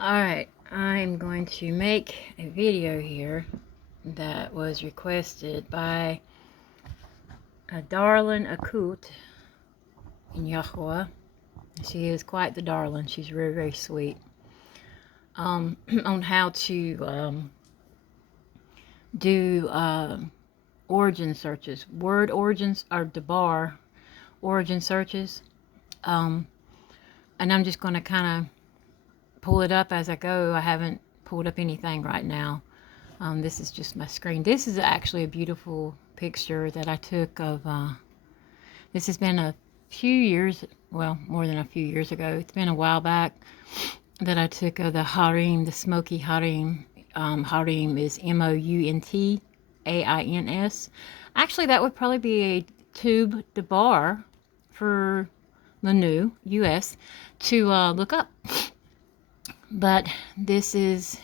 Alright, I'm going to make a video here that was requested by a darling Akut in Yahweh. She is quite the darling. She's very, very sweet. On how to do origin searches, word origins, or Debar origin searches. And I'm just going to kind of pull it up as I go. I haven't pulled up anything right now. This is just my screen. This is actually a beautiful picture that I took of, this has been a few years, well, more than a few years ago. It's been a while back that I took of the harem, the smoky harem. Harem is Mountains. Actually, that would probably be a tube de bar for the new U.S. to look up. But this is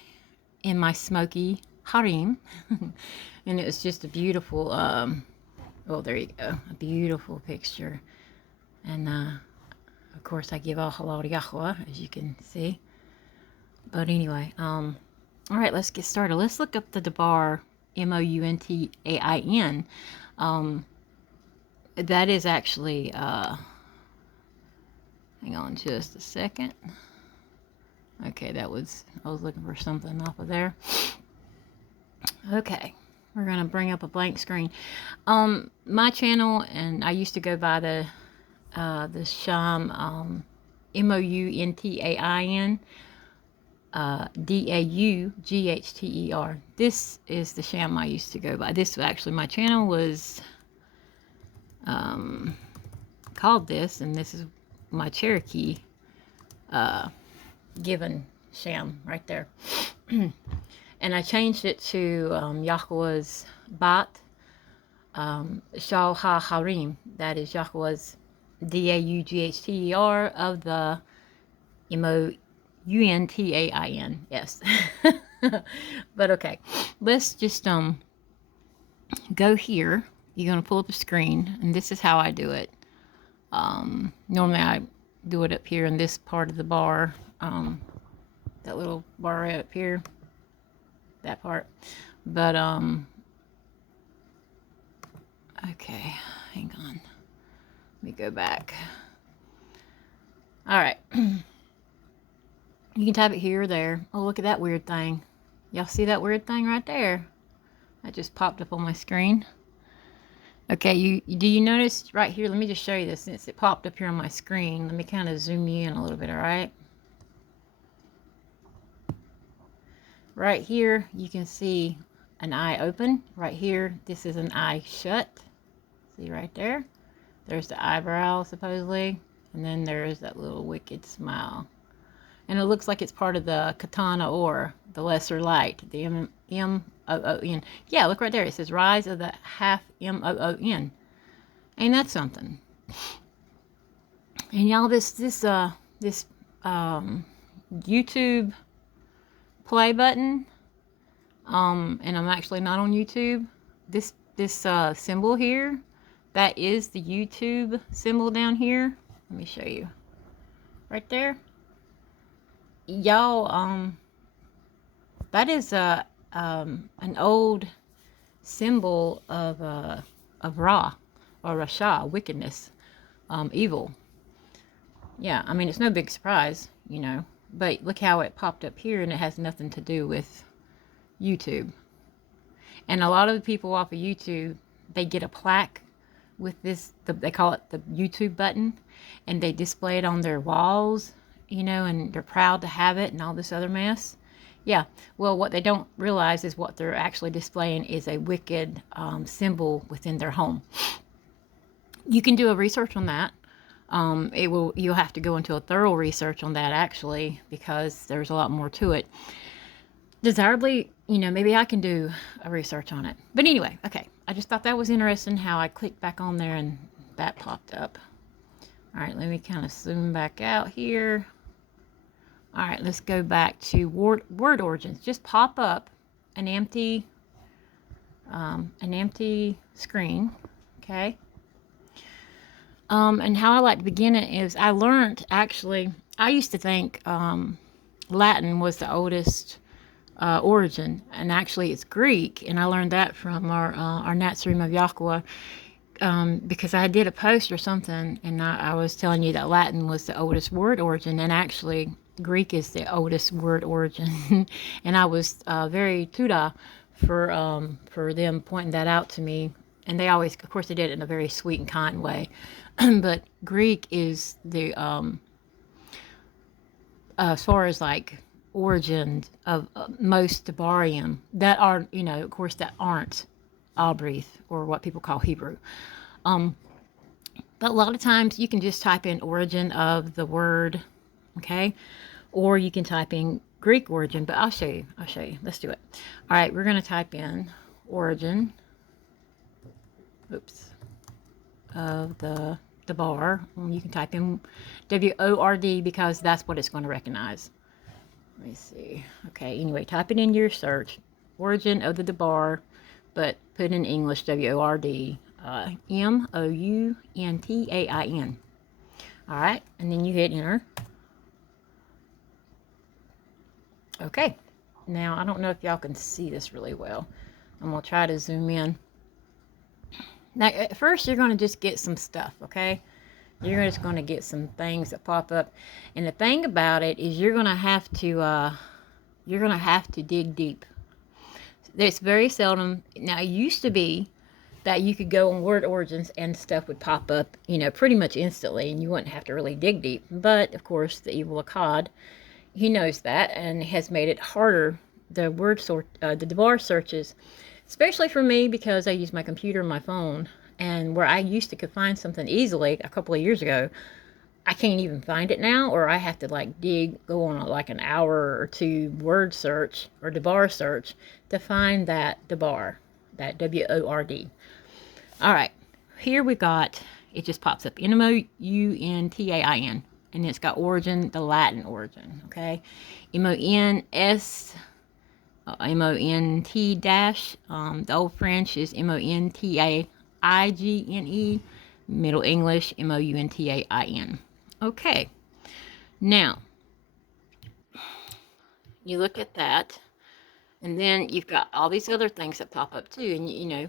in my smoky harem. And it was just a beautiful, oh, there you go. A beautiful picture. And, of course, I give all halal to Yahweh, as you can see. But anyway, all right, let's get started. Let's look up the Debar, Mountain. That is actually, hang on just a second. Okay, I was looking for something off of there. Okay, we're going to bring up a blank screen. My channel, and I used to go by the Sham, Mountain, Daughter. This is the Sham I used to go by. This actually, my channel was called this, and this is my Cherokee given Sham right there. And I changed it to Yahweh's Bat Shal Ha Harim. That is Yahweh's Daughter of the Mountain. Yes. But okay, let's just go here. You're going to pull up a screen, and this is how I do it. Normally I do it up here in this part of the bar. That little bar right up here. That part. But, okay, hang on. Let me go back. All right. You can type it here or there. Oh, look at that weird thing. Y'all see that weird thing right there? That just popped up on my screen. Okay, do you notice right here? Let me just show you this since it popped up here on my screen. Let me kind of zoom you in a little bit, all right? Right here, you can see an eye open. Right here, this is an eye shut. See right there? There's the eyebrow, supposedly. And then there's that little wicked smile. And it looks like it's part of the Katana or the Lesser Light, the M-O-O-N. Yeah, look right there. It says Rise of the Half M-O-O-N. Ain't that something? And y'all, this YouTube play button, and I'm actually not on YouTube. This symbol here, that is the YouTube symbol down here. Let me show you. Right there. Y'all, that is an old symbol of Ra, or Rasha, wickedness, evil. Yeah, I mean, it's no big surprise, you know. But look how it popped up here, and it has nothing to do with YouTube. And a lot of the people off of YouTube, they get a plaque with this, they call it the YouTube button, and they display it on their walls, you know, and they're proud to have it and all this other mess. Yeah, well, what they don't realize is what they're actually displaying is a wicked symbol within their home. You can do a research on that. You'll have to go into a thorough research on that, actually, because there's a lot more to it. Desirably, you know, maybe I can do a research on it. But anyway, okay, I just thought that was interesting how I clicked back on there and that popped up. All right, let me kind of zoom back out here. All right, let's go back to word origins. Just pop up an empty screen, okay? And how I like to begin it is I learned, actually, I used to think Latin was the oldest origin, and actually it's Greek. And I learned that from our Natsurim of Yahweh, because I did a post or something, and I was telling you that Latin was the oldest word origin, and actually Greek is the oldest word origin. And I was very tuda for them pointing that out to me. And they always, of course, they did it in a very sweet and kind way. But Greek is the as far as like origins of most Debarim that are, of course, that aren't Albrith or what people call Hebrew. But a lot of times you can just type in origin of the word, okay? Or you can type in Greek origin, but I'll show you. Let's do it. All right, we're going to type in origin, of the bar. You can type in WORD because that's what it's going to recognize. Let me see. Okay, anyway, type it in your search. Origin of the bar, but put in English WORD. MOUNTAIN. All right, and then you hit enter. Okay, now I don't know if y'all can see this really well. I'm going to try to zoom in. Now, at first, you're going to just get some stuff, okay? You're just going to get some things that pop up. And the thing about it is you're going to have to dig deep. It's very seldom. Now, it used to be that you could go on word origins and stuff would pop up, pretty much instantly, and you wouldn't have to really dig deep. But, of course, the evil Akkad, he knows that and has made it harder. The Debar searches, especially for me because I use my computer and my phone, and where I used to could find something easily a couple of years ago, I can't even find it now, or I have to go on like an hour or two word search or Debar search to find that Debar, that WORD. All right, here we got, it just pops up, MOUNTAIN, and it's got origin, the Latin origin, okay? MONT dash, the old French is MONTAIGNE, Middle English, MOUNTAIN. Okay, now, you look at that, and then you've got all these other things that pop up too, and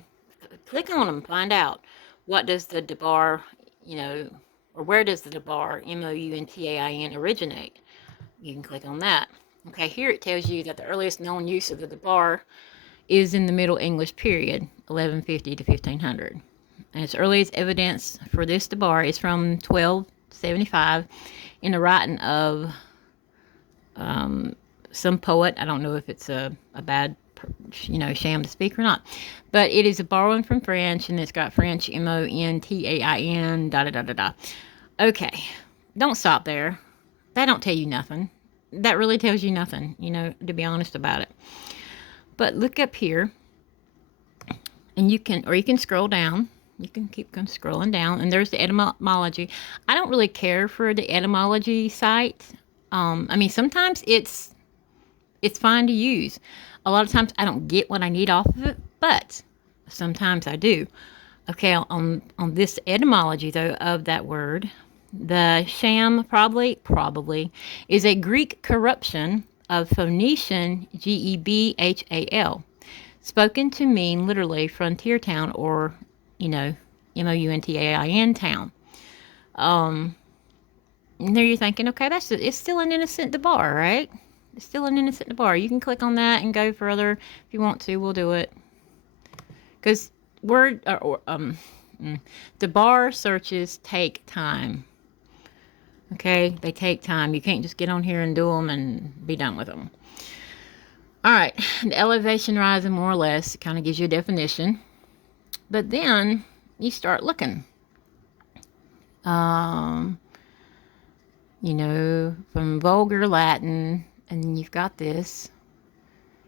click on them, find out what does the Debar, or where does the Debar, MOUNTAIN, originate. You can click on that. Okay, here it tells you that the earliest known use of the Debar is in the Middle English period, 1150 to 1500. And its earliest evidence for this Debar is from 1275 in the writing of some poet. I don't know if it's a bad, sham to speak or not. But it is a borrowing from French, and it's got French MONTAIN, da da da da da. Okay, don't stop there. That don't tell you nothing. That really tells you nothing, to be honest about it. But look up here, and you can scroll down. You can keep scrolling down, and there's the etymology. I don't really care for the etymology site. Sometimes it's fine to use. A lot of times I don't get what I need off of it, but sometimes I do. Okay, on this etymology, though, of that word, the sham probably is a Greek corruption of Phoenician Gebhal, spoken to mean literally frontier town or, Mountain town. And there you're thinking, okay, it's still an innocent Debar, right? It's still an innocent Debar. You can click on that and go further if you want to. We'll do it. Because Debar searches take time. Okay, they take time. You can't just get on here and do them and be done with them. All right, the elevation rising more or less kind of gives you a definition. But then you start looking. From vulgar Latin, and you've got this.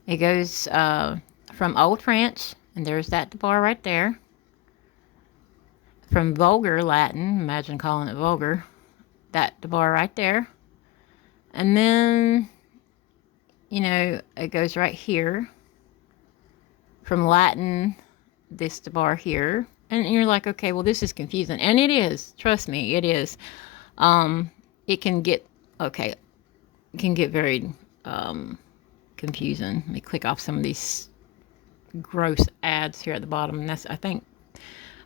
It goes from Old French, and there's that Debar right there. From vulgar Latin, imagine calling it vulgar, that Debar right there. And then, it goes right here. From Latin, this Debar here. And you're like, okay, well, this is confusing. And it is. Trust me, it is. It can get, okay, can get very confusing. Let me click off some of these gross ads here at the bottom. And that's, I think,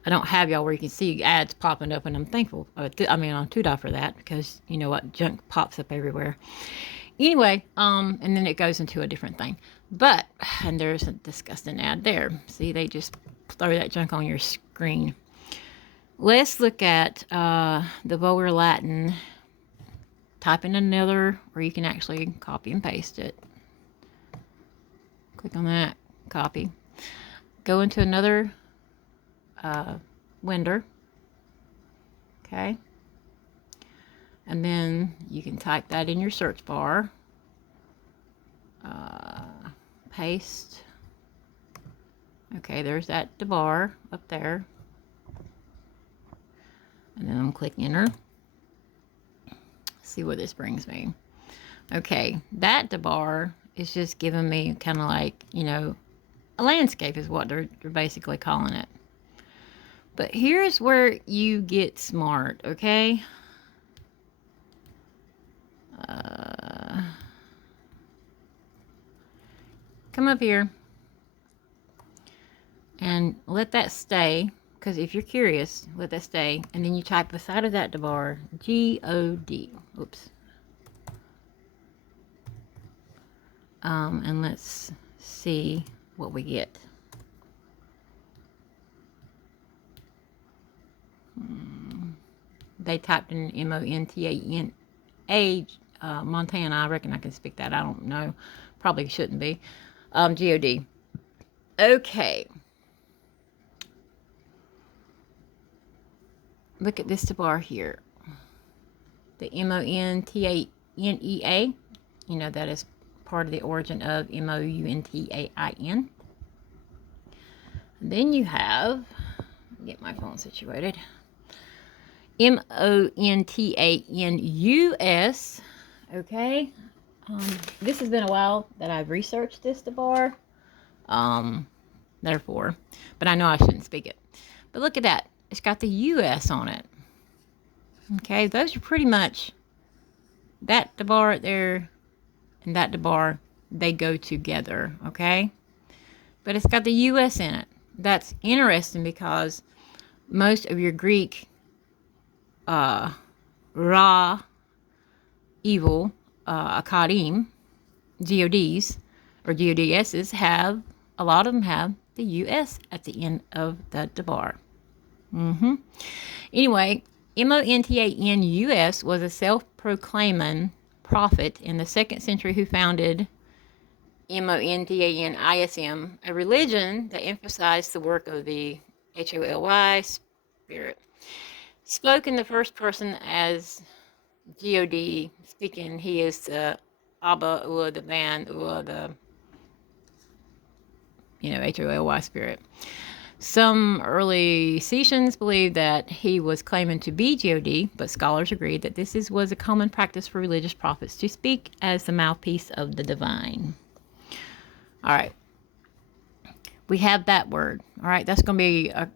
I don't have y'all where you can see ads popping up, and I'm thankful. I mean, on Tuda for that, because you know what, junk pops up everywhere. Anyway, and then it goes into a different thing. But, and there's a disgusting ad there. See, they just throw that junk on your screen. Let's look at the Vulgar Latin. Type in another, or you can actually copy and paste it. Click on that, copy. Go into another window. Okay. And then you can type that in your search bar. Paste. Okay, there's that bar up there. And then I'm click enter. See what this brings me. Okay, that bar is just giving me kind of like, you know, a landscape is what they're basically calling it. But here's where you get smart, okay? Come up here and let that stay, because if you're curious, let that stay, and then you type beside of that bar G-O-D. Oops. And let's see what we get. They typed in M-O-N-T-A-N-A, Montana. I reckon I can speak that. I don't know. Probably shouldn't be. G-O-D. Okay. Look at this bar here. The M-O-N-T-A-N-E-A. You know, that is part of the origin of M-O-U-N-T-A-I-N. Then you have, get my phone situated, M-O-N-T-A-N-U-S. Okay. This has been a while that I've researched this bar. Therefore, but I know I shouldn't speak it. But look at that. It's got the U.S. on it. Okay, those are pretty much that bar right there and that bar. They go together, okay? But it's got the U.S. in it. That's interesting because most of your Greek Ra, evil, Akadim, GODs, or GODSs have, a lot of them have the U.S. at the end of the bar. Anyway, Montanus was a self-proclaiming prophet in the 2nd century who founded Montanism, a religion that emphasized the work of the Holy Spirit. Spoke in the first person as God speaking. He is the Abba or the man or the, Holy Spirit. Some early Cetians believed that he was claiming to be God, but scholars agreed that this was a common practice for religious prophets to speak as the mouthpiece of the divine. All right. We have that word. All right. That's going to be, that's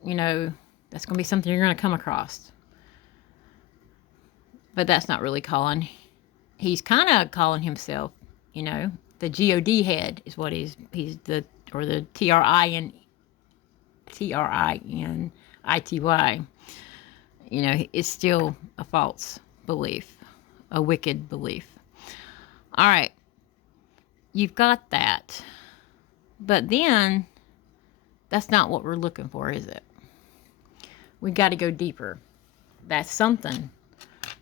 going to be something you're going to come across. But that's not really calling. He's kind of calling himself, the God head is what he's the Trinity. It's still a false belief, a wicked belief. All right. You've got that. But then, that's not what we're looking for, is it? We got to go deeper. That's something.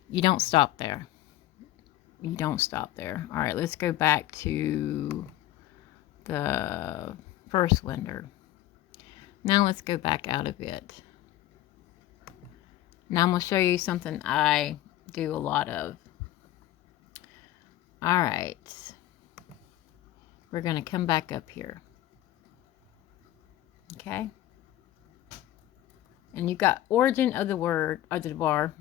You don't stop there. You don't stop there. All right, let's go back to the first window. Now let's go back out a bit. Now I'm going to show you something I do a lot of. All right. We're going to come back up here. Okay. And you got origin of the word, or the bar.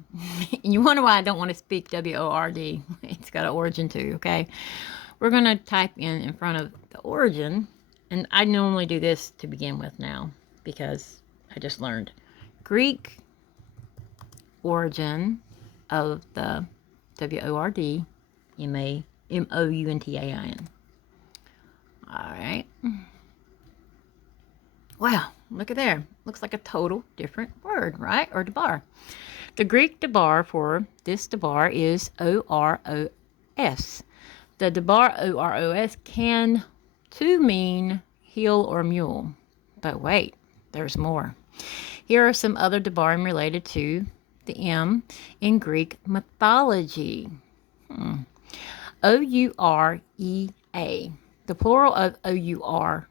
And you wonder why I don't want to speak W-O-R-D. It's got an origin too, okay? We're going to type in front of the origin. And I normally do this to begin with now, because I just learned. Greek origin of the W-O-R-D, M-A-N-U-S. M-O-U-N-T-A-I-N. All right. Wow, look at there. Looks like a total different word, right? Or debar. The Greek debar for this debar is O-R-O-S. The debar O-R-O-S can too mean heel or mule. But wait, there's more. Here are some other debarim related to the M in Greek mythology. O-U-R-E-A. The plural of O-U-R-O-S,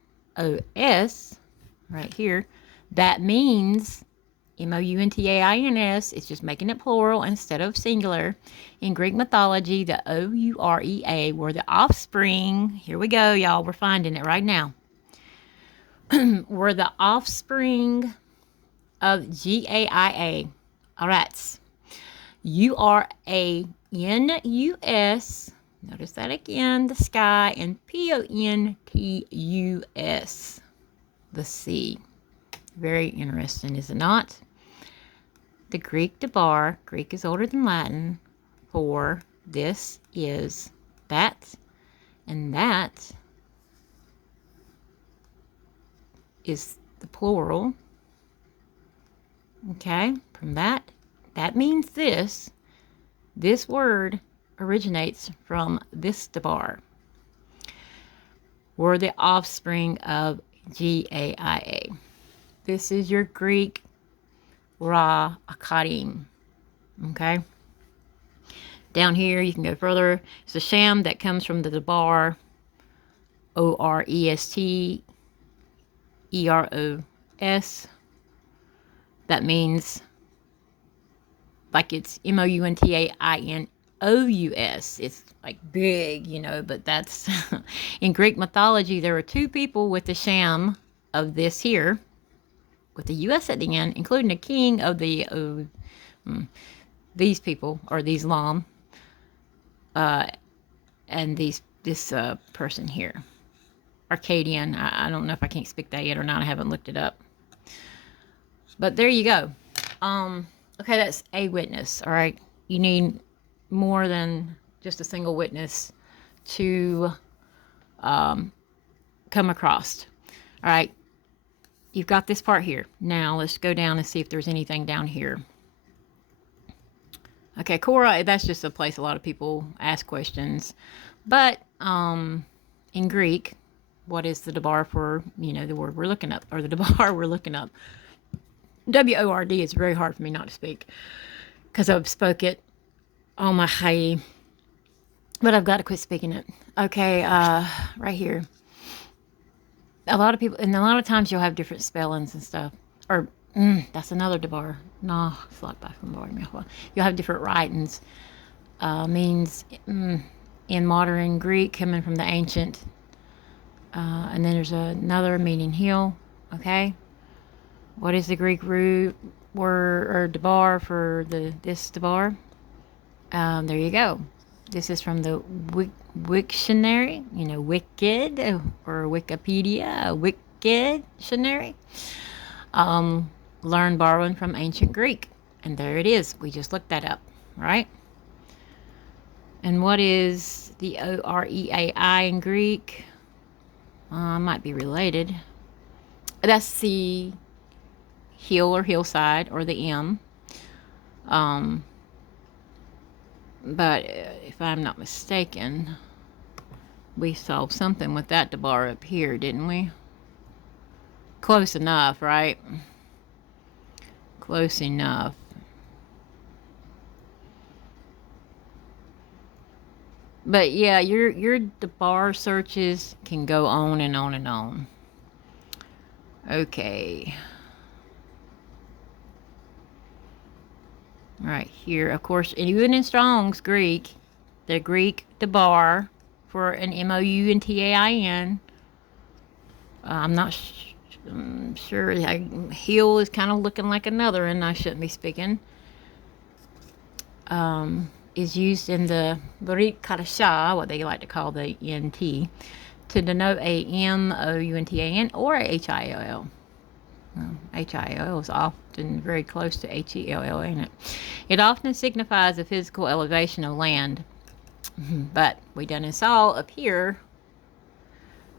right here, that means M-O-U-N-T-A-I-N-S. It's just making it plural instead of singular. In Greek mythology, the O-U-R-E-A were the offspring. Here we go, y'all. We're finding it right now. Were the offspring of G-A-I-A. All right. U-R-A-N-U-S. Notice that again, the sky, and P-O-N-T-U-S, the sea. Very interesting, is it not? The Greek debar, Greek is older than Latin, for this is that, and that is the plural. Okay, from that means this. This word originates from this debar. Were the offspring of G-A-I-A. This is your Greek Ra Akadim. Okay. Down here, you can go further. It's a sham that comes from the debar O-R-E-S-T-E-R-O-S. That means, like, it's M-O-U-N-T-A-I-N-O-U-S. It's like big, you know, but that's in Greek mythology, there were two people with the sham of this here, with the U.S. at the end, including the king of the these people, or these Lam, and this person here, Arcadian. I don't know if I can't speak that yet or not. I haven't looked it up. But there you go. Okay, that's a witness. All right, you need more than just a single witness to come across. All right, you've got this part here. Now let's go down and see if there's anything down here. Okay, Korah, that's just a place a lot of people ask questions. But in Greek, what is the debar for, you know, the word we're looking up, or the debar we're looking up? W-O-R-D is very hard for me not to speak because I've spoke it all my chai, but I've got to quit speaking it. Okay, right here. A lot of people, and a lot of times you'll have different spellings and stuff. Or, that's another debar. No, it's like back from bar. You'll have different writings. Means in modern Greek, coming from the ancient. And then there's another meaning heel. Okay. What is the Greek root word or debar for this debar? There you go. This is from the Wiktionary, you know, Wicked, or Wikipedia, Wiktionary. Learn borrowing from ancient Greek. And there it is. We just looked that up, right? And what is the O-R-E-A-I in Greek? Might be related. That's the hill or hillside, or the M. But if I'm not mistaken, we solved something with that debar up here, didn't we? Close enough, right? Close enough. But yeah, your debar searches can go on and on and on. Okay. Right here, of course, even in Strong's Greek, the Greek debar for an M-O-U-N-T-A-I-N. I'm not sure. Heel is kind of looking like another, and I shouldn't be speaking. Is used in the Barit Kadashah, what they like to call the N-T, to denote a M-O-U-N-T-A-N or a H-I-L-L. H-I-L-L is often very close to H-E-L-L, ain't it? It often signifies a physical elevation of land. But we done saw up here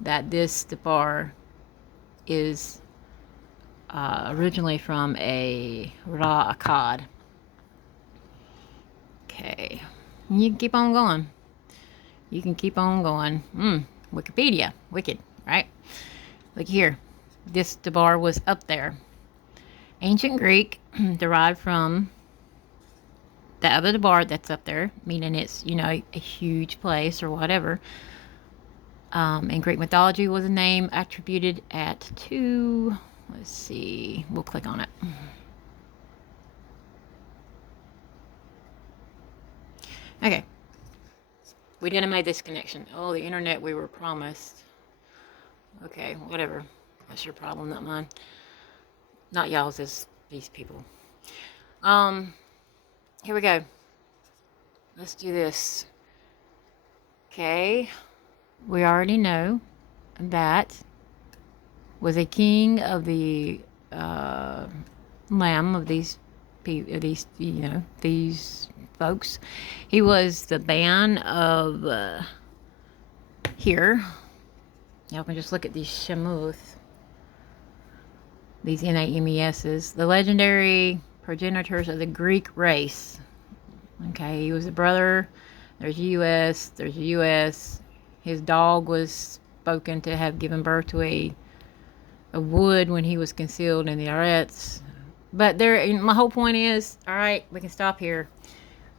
that this Dabar is originally from a Ra Akkad. Okay, you can keep on going. You can keep on going. Wikipedia, wicked, right? Look here. This Dabar was up there. Ancient Greek derived from the other Dabar that's up there, meaning it's, a huge place or whatever. In Greek mythology was a name attributed to, let's see, we'll click on it. Okay. We didn't make this connection. Oh, the internet we were promised. Okay, whatever. That's your problem, not mine. Not y'all's, it's these people. Here we go. Let's do this. Okay. We already know that was a king of the lamb of these these folks. He was the ban of here. Y'all can just look at these Shemuth, these Nameses, the legendary progenitors of the Greek race. Okay, he was a brother. There's US. His dog was spoken to have given birth to a wood when he was concealed in the Arets. But my whole point is, all right, we can stop here.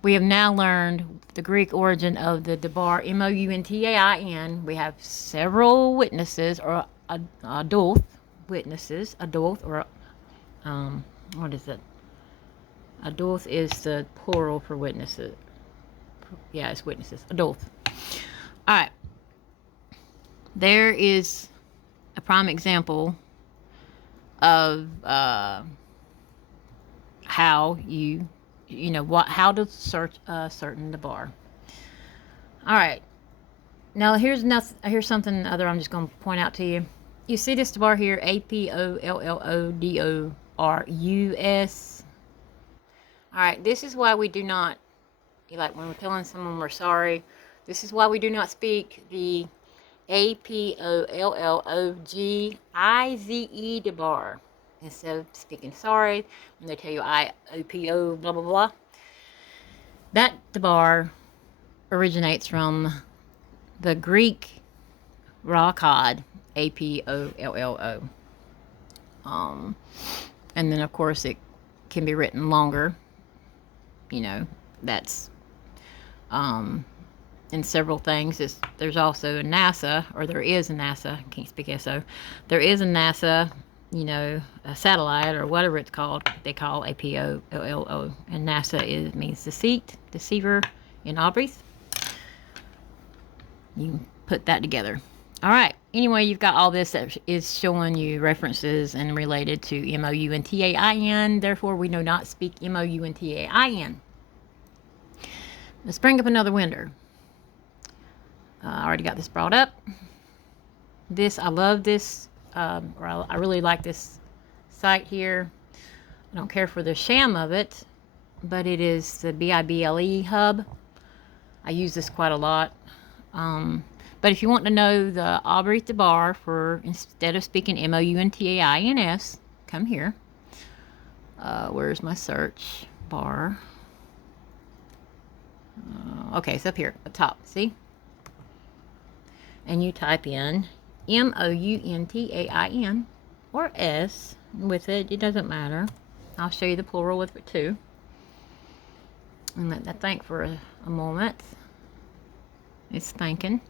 We have now learned the Greek origin of the Dabar, Mountain. We have several witnesses, or adulth witnesses. Adulth, or what is it? Adulth is the plural for witnesses. Yeah, it's witnesses. Adulth. All right. There is a prime example of how how to search a certain Dabar. All right. Now here's something other I'm just going to point out to you. You see this Dabar here, APOLLODORUS. All right. This is why we do not, like when we're telling someone we're sorry, this is why we do not speak the APOLLOGIZE Dabar. Instead of speaking sorry, when they tell you IOPO, blah, blah, blah. That Dabar originates from the Greek Ra Akkad, APOLLO. And then, of course, it can be written longer. That's in several things. There's also a NASA, or there is a NASA, I can't speak SO. There is a NASA, a satellite, or whatever it's called, they call APOLLO. And NASA means deceiver in Obrith. You can put that together. All right. Anyway, you've got all this that is showing you references and related to Mountain. Therefore, we do not speak Mountain. Let's bring up another window. I already got this brought up. I love this, or I really like this site here. I don't care for the sham of it, but it is the BIBLE hub. I use this quite a lot. But if you want to know the Obrith Dabar, instead of speaking Mountains, come here. Where's my search bar? Okay, it's up here at the top. See? And you type in Mountain or S with it. It doesn't matter. I'll show you the plural with it too. And let that think for a moment. It's thinking.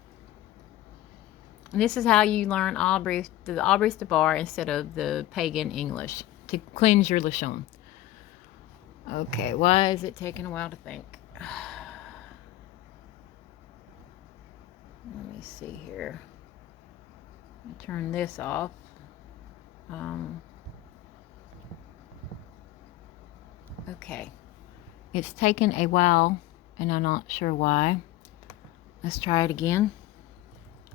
And this is how you learn the Obrith Dabar instead of the pagan English to cleanse your Lashon. Okay, why is it taking a while to think? Let me see here. Turn this off. Okay. It's taken a while, and I'm not sure why. Let's try it again.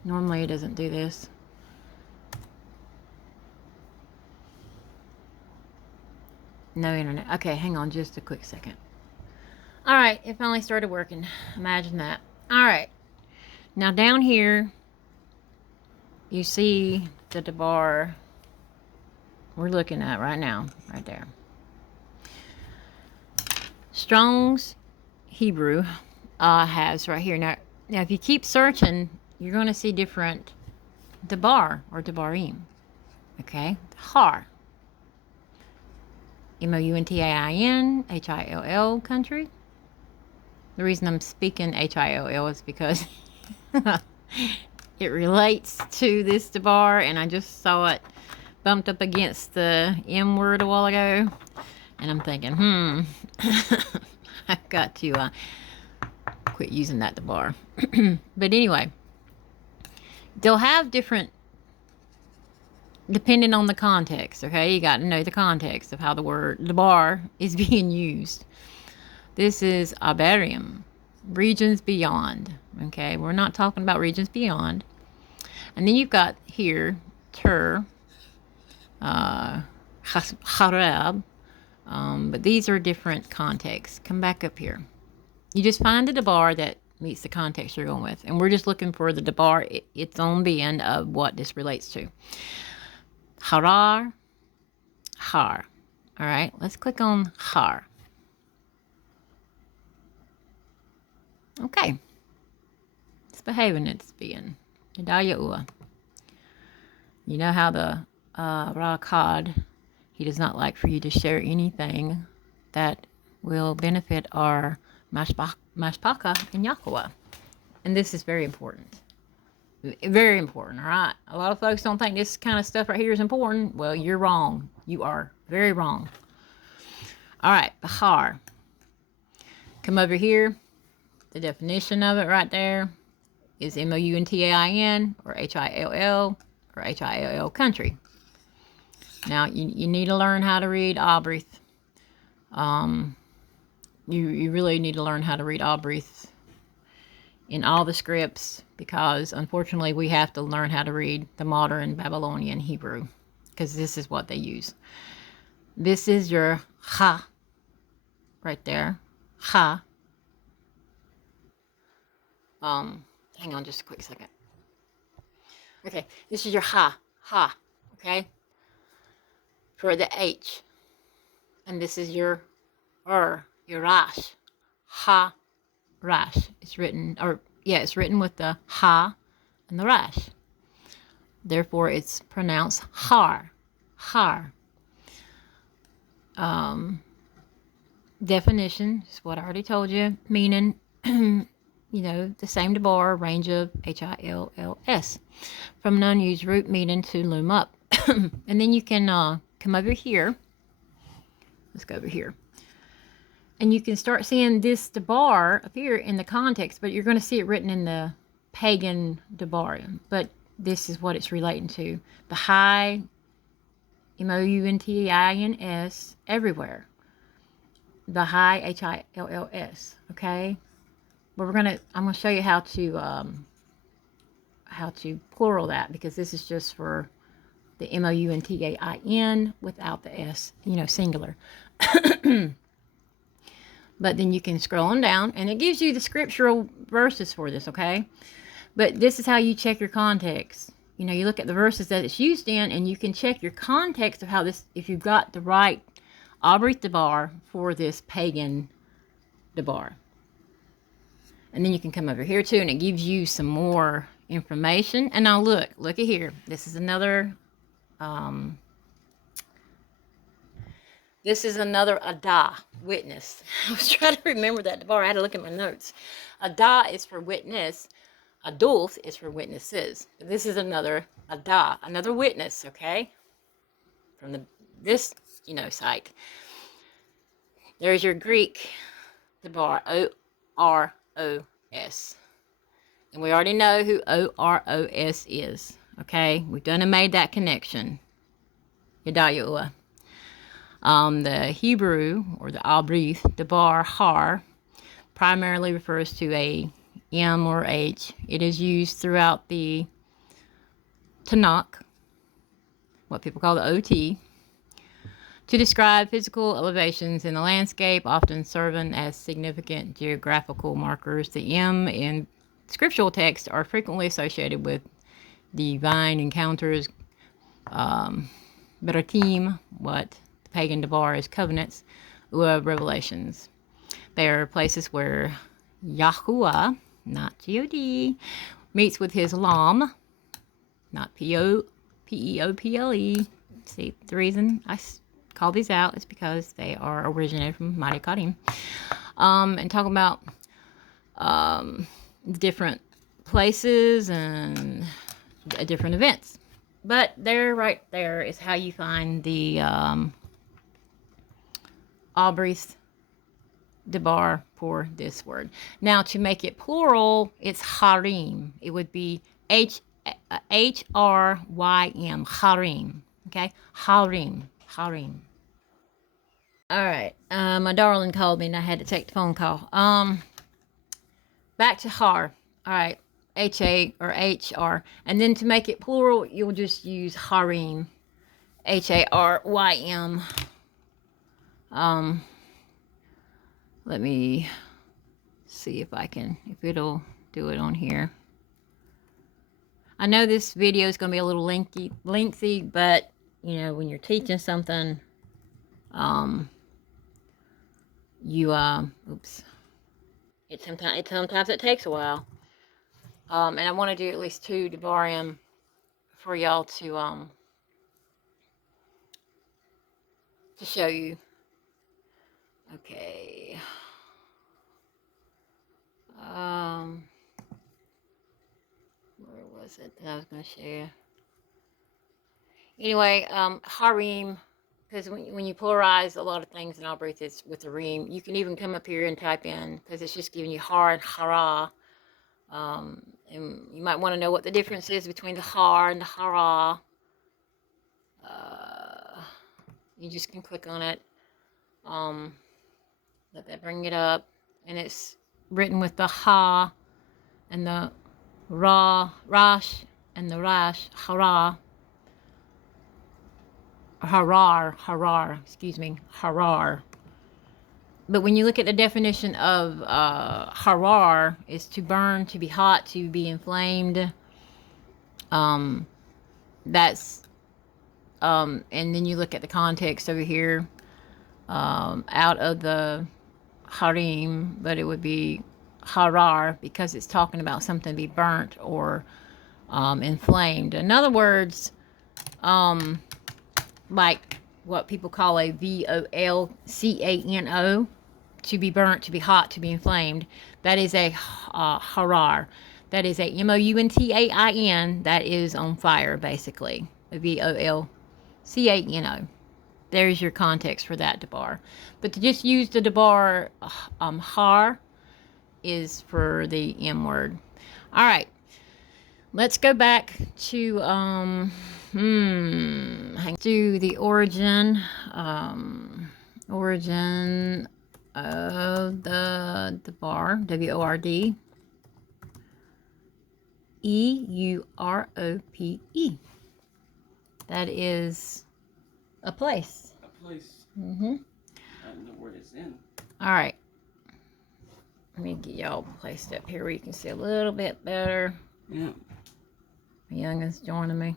Normally it doesn't do this. No internet. Okay, hang on just a quick second. Alright, it finally started working. Imagine that. All right. Now down here, you see the Debar we're looking at right now, right there. Strong's Hebrew has right here. Now, if you keep searching, you're going to see different Debar or Debarim. Okay, Har. Mountain, Hill, country. The reason I'm speaking Hill is because it relates to this Debar, and I just saw it bumped up against the M word a while ago, and I'm thinking, I've got to quit using that Debar. But anyway, they'll have different, depending on the context, okay? You got to know the context of how the word Debar is being used. This is Abarium, regions beyond, okay? We're not talking about regions beyond. And then you've got here, Tur, Harab, but these are different contexts. Come back up here. You just find a Debar that meets the context you're going with. And we're just looking for the Debar, its own being of what this relates to. Harar, Har. All right, let's click on Har. Okay. It's behaving its being. Yadaya. You know how the Rakad, he does not like for you to share anything that will benefit our Mashpaka and Yahweh. And this is very important. Very important, all right? A lot of folks don't think this kind of stuff right here is important. Well, you're wrong. You are very wrong. All right, Bahar. Come over here. The definition of it right there is Mountain or Hill or Hill country. Now, you need to learn how to read Abrith. You really need to learn how to read Abrith in all the scripts, because unfortunately we have to learn how to read the modern Babylonian Hebrew, because this is what they use. This is your Ha right there. Ha. Hang on just a quick second. Okay, this is your Ha. Ha. Okay? For the H. And this is your Rash. Ha. Rash. It's written, it's written with the Ha and the Rash. Therefore, it's pronounced Har. Har. Definition is what I already told you, meaning, the same Debar, range of Hills, from an unused root meaning to loom up. And then you can come over here. Let's go over here. And you can start seeing this Debar up here in the context, but you're going to see it written in the pagan Debar. But this is what it's relating to. The high, Mountains, everywhere. The high, Hills, okay? But I'm going to show you how to plural that, because this is just for the Mountain without the S, singular. But then you can scroll on down, and it gives you the scriptural verses for this, okay? But this is how you check your context. You look at the verses that it's used in, and you can check your context of how this, if you've got the right Abrith Debar for this pagan Debar. And then you can come over here too, and it gives you some more information. And now look at here. This is another Adah, witness. I was trying to remember that Debar. I had to look at my notes. Adah is for witness. Adulf is for witnesses. This is another Adah, another witness, okay? From this site. There's your Greek Debar, O-R-O-S. And we already know who O-R-O-S is, okay? We've done and made that connection. Yadayua. The Hebrew, or the Abrith, Debar, Har, primarily refers to a M or H. It is used throughout the Tanakh, what people call the OT, to describe physical elevations in the landscape, often serving as significant geographical markers. The M in scriptural texts are frequently associated with divine encounters, beratim, what the pagan Devar is covenants, Ua revelations. They are places where Yahuwah, not God, meets with his Lam, not P-E-O-P-L-E. See, the reason I call these out is because they are originated from Mighty Kadim. And talk about different places and different events. But there, right there, is how you find the Aubrey's Debar for this word. Now, to make it plural, it's harim. It would be H-R-Y-M, harim. Okay? Harim. Harim. All right. My darling called me and I had to take the phone call. Back to har. All right. H-A or H-R. And then to make it plural, you'll just use harim. H-A-R-Y-M. Let me see if it'll do it on here. I know this video is going to be a little lengthy, but, you know, when you're teaching something, oops. Sometimes it takes a while. And I want to do at least 2 Devarim for y'all to show you. Okay. Where was it that I was going to share? Anyway, harim, because when you polarize a lot of things in Albrith, it's with the ream. You can even come up here and type in, because it's just giving you har and hara. And you might want to know what the difference is between the har and the hara. You just can click on it. Let that bring it up. And it's written with the ha and the rash, and the rash, hara. Harar, harar. But when you look at the definition of harar, is to burn, to be hot, to be inflamed. That's and then you look at the context over here, out of the harim, but it would be harar because it's talking about something to be burnt or inflamed. In other words, like what people call a VOLCANO, to be burnt, to be hot, to be inflamed. That is a harar. That is a MOUNTAIN. That is on fire, basically. A VOLCANO. There's your context for that Debar. But to just use the Debar har is for the M word. All right. Let's go back to the origin of the Debar, W-O-R-D, E-U-R-O-P-E. That is a place. A place. Mm-hmm. I don't know where it's in. All right. Let me get y'all placed up here where you can see a little bit better. Yeah. My youngest joining me.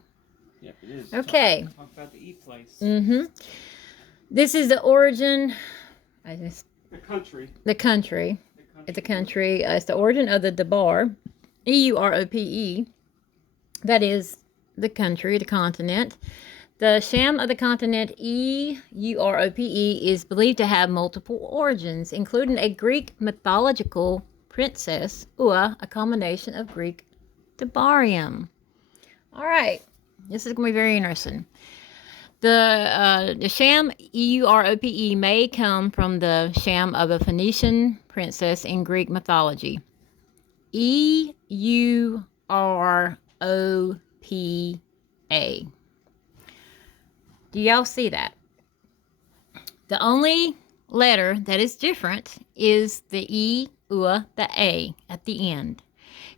Yep, it is. Okay. Talk about the E place. Mm-hmm. This is the origin. The country. The country. It's the origin of the Debar, E-U-R-O-P-E. That is the country, the continent. The Sham of the continent, E-U-R-O-P-E, is believed to have multiple origins, including a Greek mythological princess, Ua, a combination of Greek Debarium. All right, this is going to be very interesting. The Sham, E-U-R-O-P-E, may come from the Sham of a Phoenician princess in Greek mythology. E-U-R-O-P-A. Do y'all see that? The only letter that is different is the E, the A at the end.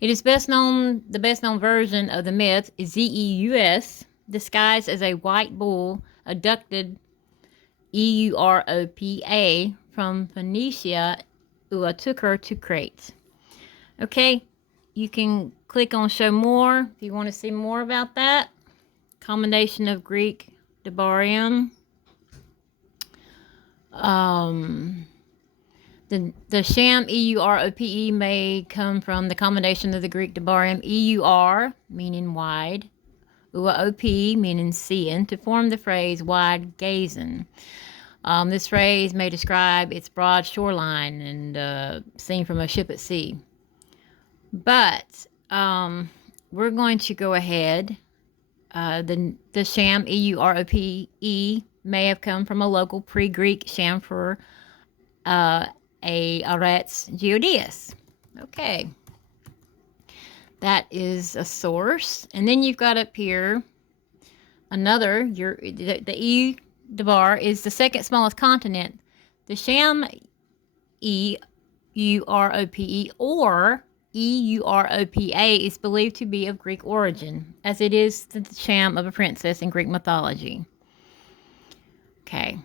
It is the best known version of the myth is Zeus, disguised as a white bull, abducted Europa from Phoenicia. Ua took her to Crete. Okay, you can click on show more if you want to see more about that. Combination of Greek Debarium. The sham EUROPE may come from the combination of the Greek Debarium EUR, meaning wide, UAOP, meaning seeing, to form the phrase wide gazing. This phrase may describe its broad shoreline and seen from a ship at sea. But we're going to go ahead. The sham EUROPE may have come from a local pre-Greek sham for a Arets Geodeus. Okay. That is a source. And then you've got up here another, the E Debar is the second smallest continent. The sham EUROPE or EUROPA is believed to be of Greek origin, as it is the sham of a princess in Greek mythology. Okay.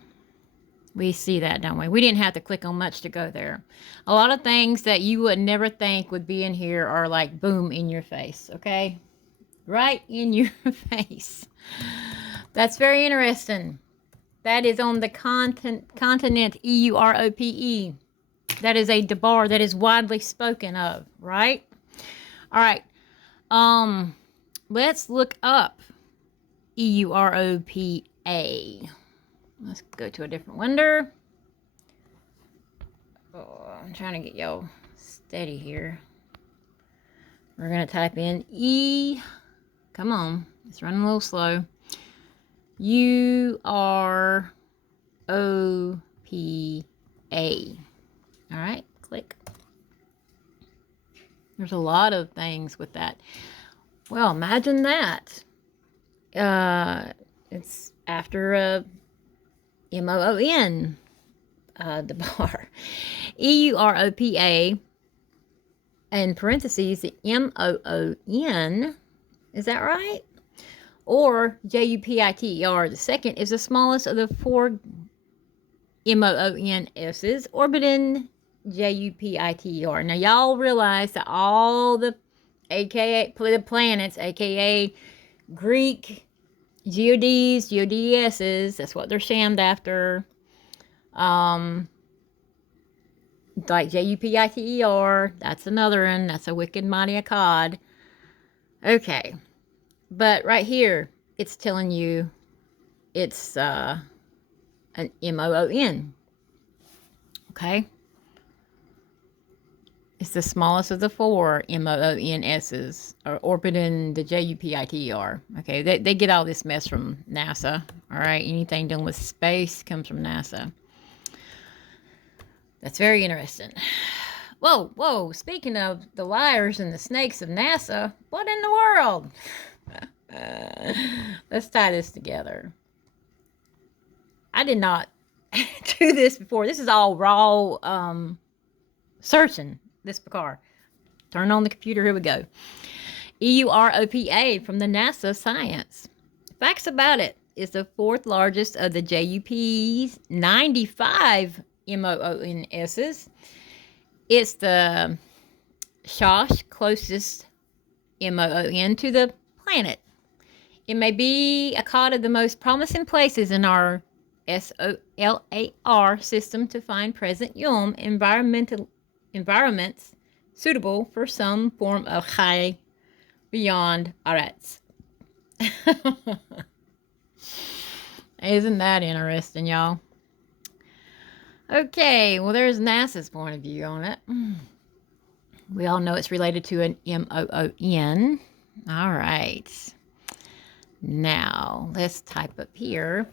We see that, don't we? We didn't have to click on much to go there. A lot of things that you would never think would be in here are like boom in your face, okay? Right in your face. That's very interesting. That is on the continent EUROPE. That is a Debar that is widely spoken of, right? All right. Let's look up EUROPA. Let's go to a different window. Oh, I'm trying to get y'all steady here. We're going to type in E. Come on. It's running a little slow. UROPA. All right. Click. There's a lot of things with that. Well, imagine that. It's after a MOON, Debar. EUROPA, in parentheses, the MOON, is that right? Or JUPITER, the second, is the smallest of the four MOONS's, orbiting JUPITER. Now, y'all realize that all the planets, aka Greek geodes, geodes's, that's what they're shammed after. Like JUPITER, that's another one. That's a wicked mighty Akkad. Okay. But right here, it's telling you it's an MOON. Okay. It's the smallest of the four MOONS's, or orbiting the JUPITER. Okay, they get all this mess from NASA. All right, anything dealing with space comes from NASA. That's very interesting. Whoa, speaking of the liars and the snakes of NASA, what in the world? Let's tie this together. I did not do this before. This is all raw searching. This Picard. Turn on the computer. Here we go. EUROPA from the NASA Science. Facts about it. It's the fourth largest of the JUP's 95 MOONS's. It's the closest MOON to the planet. It may be a cause of the most promising places in our SOLAR system to find present Yom environments suitable for some form of Chai beyond Arets. Isn't that interesting, y'all? Okay, well, there's NASA's point of view on it. We all know it's related to an MOON. All right. Now, let's type up here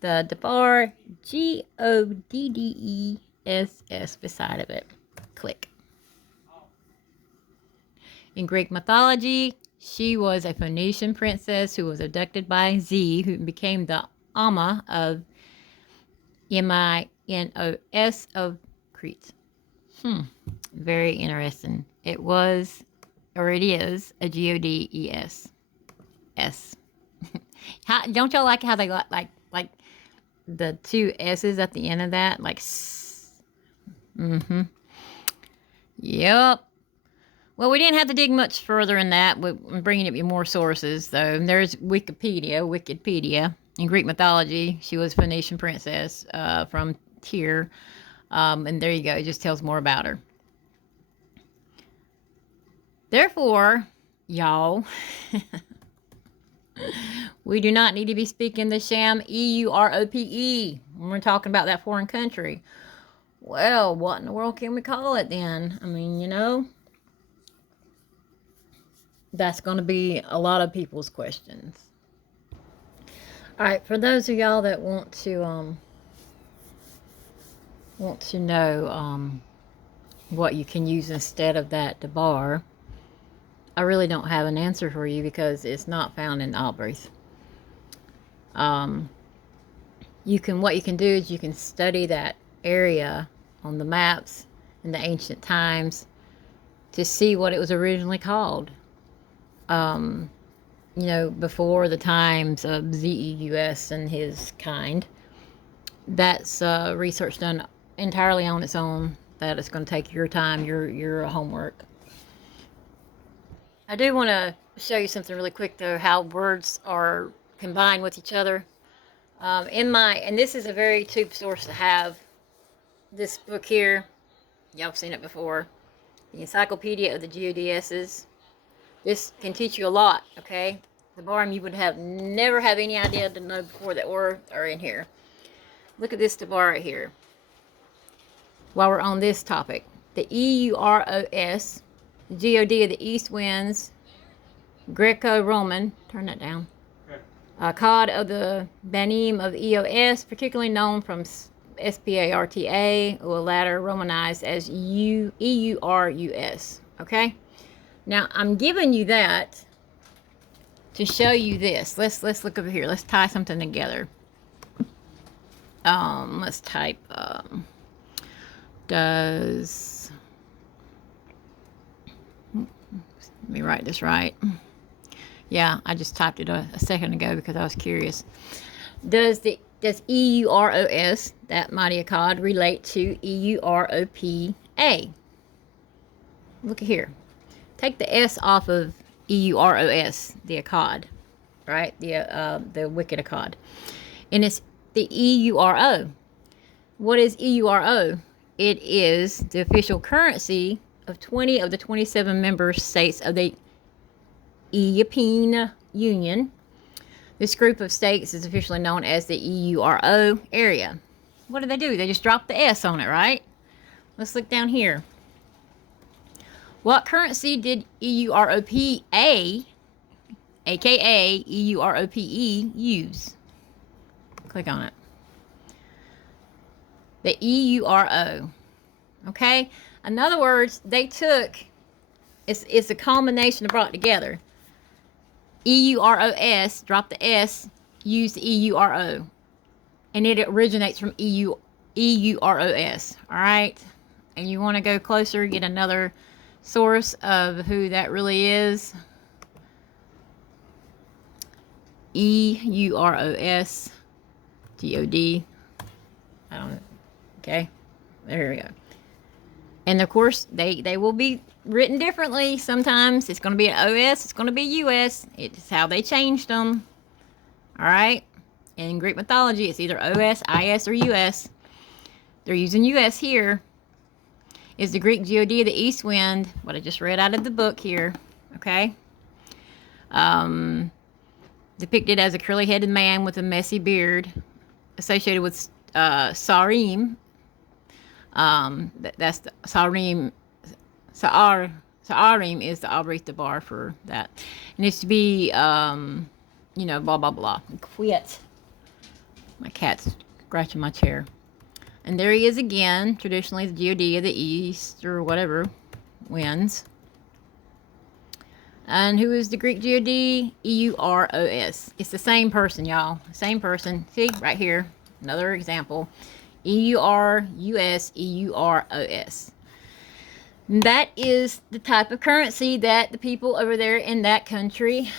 the Debar, GODDESS beside of it. Click. In Greek mythology, she was a Phoenician princess who was abducted by Z, who became the Amma of Minos of Crete. Very interesting. It was, or it is, a GODES. S. Don't y'all like how they got like the two S's at the end of that? Like, Yep. Well, we didn't have to dig much further in that. I'm bringing up you more sources, though. There's Wikipedia. In Greek mythology, she was a Phoenician princess from Tyre. And there you go. It just tells more about her. Therefore, y'all, we do not need to be speaking the sham Europe when we're talking about that foreign country. Well, what in the world can we call it then? I mean, you know, that's going to be a lot of people's questions. All right, for those of y'all that want to know what you can use instead of that debar, I really don't have an answer for you because it's not found in Albrith. What you can do is you can study that area on the maps in the ancient times to see what it was originally called. You know, before the times of Zeus and his kind. That's research done entirely on its own. That is going to take your time, your homework. I do want to show you something really quick, though, how words are combined with each other. And this is a very cheap source to have. This book here, y'all have seen it before. The Encyclopedia of the Geodes's. This can teach you a lot, okay? The Debarim you would never have any idea to know before that are in here. Look at this Debar right here. While we're on this topic, the EUROS, God of the East Winds, Greco-Roman, turn that down, Cod of the Banim of EOS, particularly known from SPARTA, or latter romanized as EURUS, okay? Now, I'm giving you that to show you this. Let's look over here. Let's tie something together. Let's type, let me write this right. Yeah, I just typed it a second ago because I was curious. Does EUROS, that mighty Akkad, relate to EUROPA? Look at here. Take the S off of EUROS, the Akkad, right? The wicked Akkad. And it's the EURO. What is EURO? It is the official currency of 20 of the 27 member states of the European Union. This group of states is officially known as the EURO area. What do? They just drop the S on it, right? Let's look down here. What currency did EUROPA, aka EUROPE, use? Click on it. The EURO. Okay? In other words, they took, it's a combination of brought together. EUROS, drop the S, use the EURO. And it originates from EUROS. Alright? And you want to go closer, get another source of who that really is. EUROS, GOD. I don't know. Okay? There we go. And of course, they will be written differently. Sometimes it's going to be an OS, it's going to be US. It's how they changed them. Alright? In Greek mythology, it's either OS, IS, or US. They're using US here. Is the Greek God of the East Wind, what I just read out of the book here. Okay? Depicted as a curly-headed man with a messy beard, associated with Sarim. That's the Sarim. Sa'arim is the Albrith Debar for that. And it's to be, you know, blah, blah, blah. Quit. My cat's scratching my chair. And there he is again, traditionally the God of the East, or whatever, wins. And who is the Greek God? EUROS. It's the same person, y'all. Same person. See, right here, another example. EURUS, EUROS. That is the type of currency that the people over there in that country,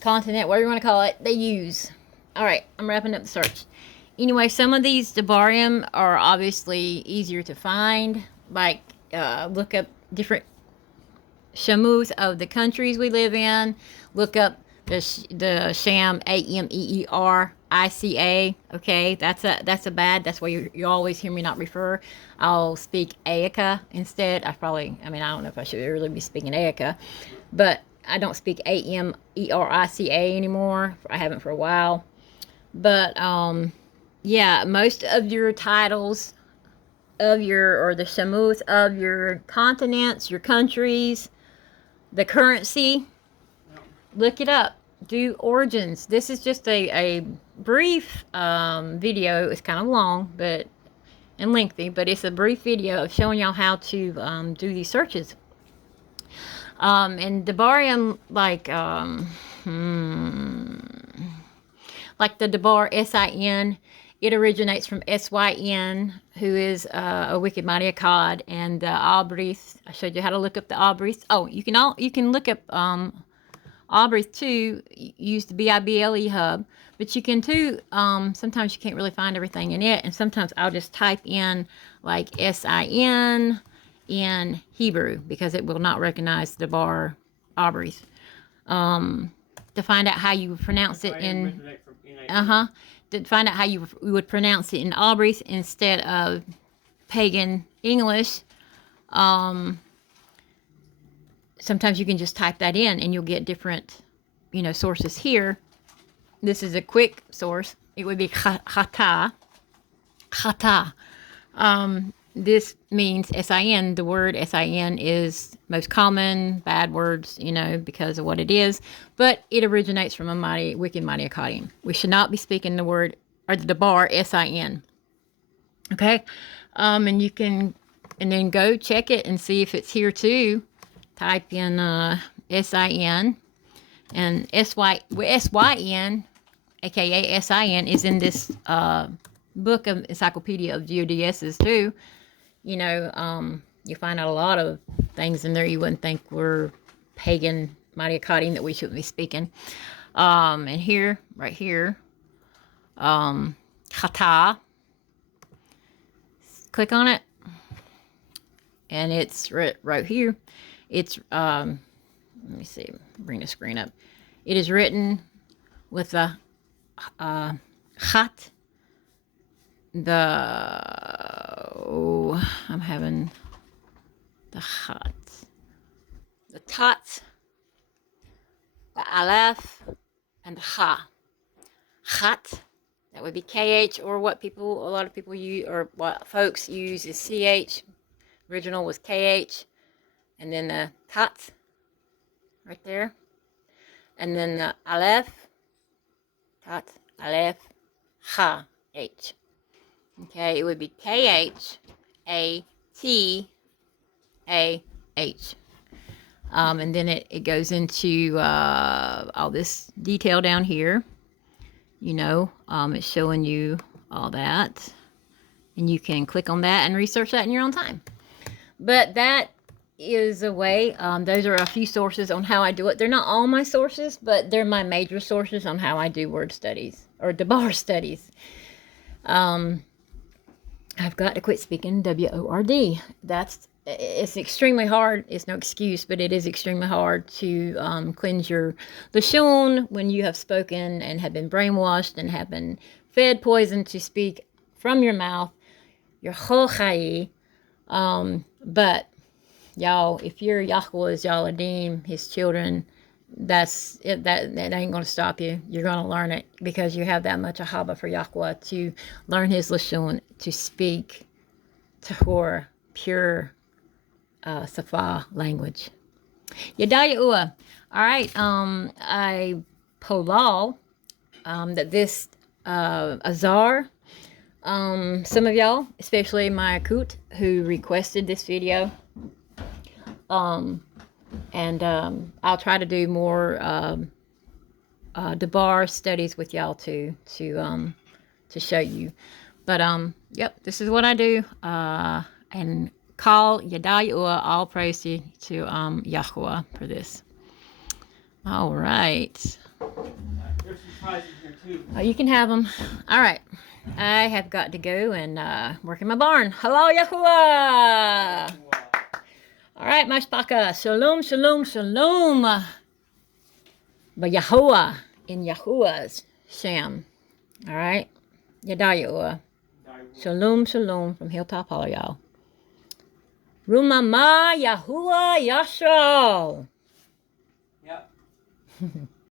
continent, whatever you want to call it, they use. All right, I'm wrapping up the search. Anyway, some of these Debarim are obviously easier to find. Like, look up different Shamus of the countries we live in. Look up the Sham, Ameerica. Okay, that's a bad. That's why you always hear me not refer. I'll speak Aica instead. I don't know if I should really be speaking Aica, but I don't speak America anymore. I haven't for a while. But yeah, most of your titles of the shamus of your continents, your countries, the currency, look it up. Do origins. This is just a brief video. It's kind of long and lengthy, but it's a brief video of showing y'all how to do these searches. And Debarium, like the Debar Sin, it originates from Syn, who is a wicked mighty Akkad, and the Albrith. I showed you how to look up the Albrith. Oh, you can look up Albrith too. Use the BIBLE hub, but you can too. Sometimes you can't really find everything in it, and sometimes I'll just type in like Sin in Hebrew because it will not recognize the bar Albrith. To find out how you pronounce it in to find out how you would pronounce it in Albrith instead of pagan English. Sometimes you can just type that in and you'll get different, sources here. This is a quick source. It would be chata. Chata. This means sin. The word sin is most common bad words, because of what it is. But it originates from a wicked mighty Akkadian. We should not be speaking the word or the bar sin. Okay, and you can, and then go check it and see if it's here too. Type in sin, and syn, aka sin, is in this book of Encyclopedia of GODSs too. You find out a lot of things in there you wouldn't think were pagan mighty Akkadian that we shouldn't be speaking. And here, right here, chata. Click on it, and it's right here. It's let me see, bring the screen up. It is written with a chat. I'm having the chat, the tat, the aleph, and the ha. Chat. That would be KH, or a lot of people use, or what folks use is CH. Original was KH. And then the tat, right there. And then the aleph, tat, aleph, ha, H. Okay, it would be KH, A, T, A, H. And then it goes into all this detail down here. It's showing you all that. And you can click on that and research that in your own time. But that is a way. Those are a few sources on how I do it. They're not all my sources, but they're my major sources on how I do word studies or Debar studies. I've got to quit speaking WORD. It's extremely hard. It's no excuse, but it is extremely hard to cleanse your lashon when you have spoken and have been brainwashed and have been fed poison to speak from your mouth, your whole chai. But y'all, if you're Yahweh's Yaladim, his children, that's it. That ain't going to stop you. You're going to learn it because you have that much ahava for Yahweh to learn his lashon, to speak tahor, pure Safa language. Yadaya Ua. All right. I polal that this Azar, some of y'all, especially my Akut, who requested this video. And I'll try to do more Debar studies with y'all too, to show you. But yep, this is what I do. And call Yadayua, all praise to Yahweh for this. All right. There's some prizes here too. Oh, you can have them. All right. I have got to go and work in my barn. Hello, Yahuwah! All right, Mashpaka. Shalom, shalom, shalom. But Yahuwah in Yahuwah's Shem. All right. Yadayah. Shalom, shalom from Hilltop Hall, y'all. Rumama Yahuwah Yashro. Yep.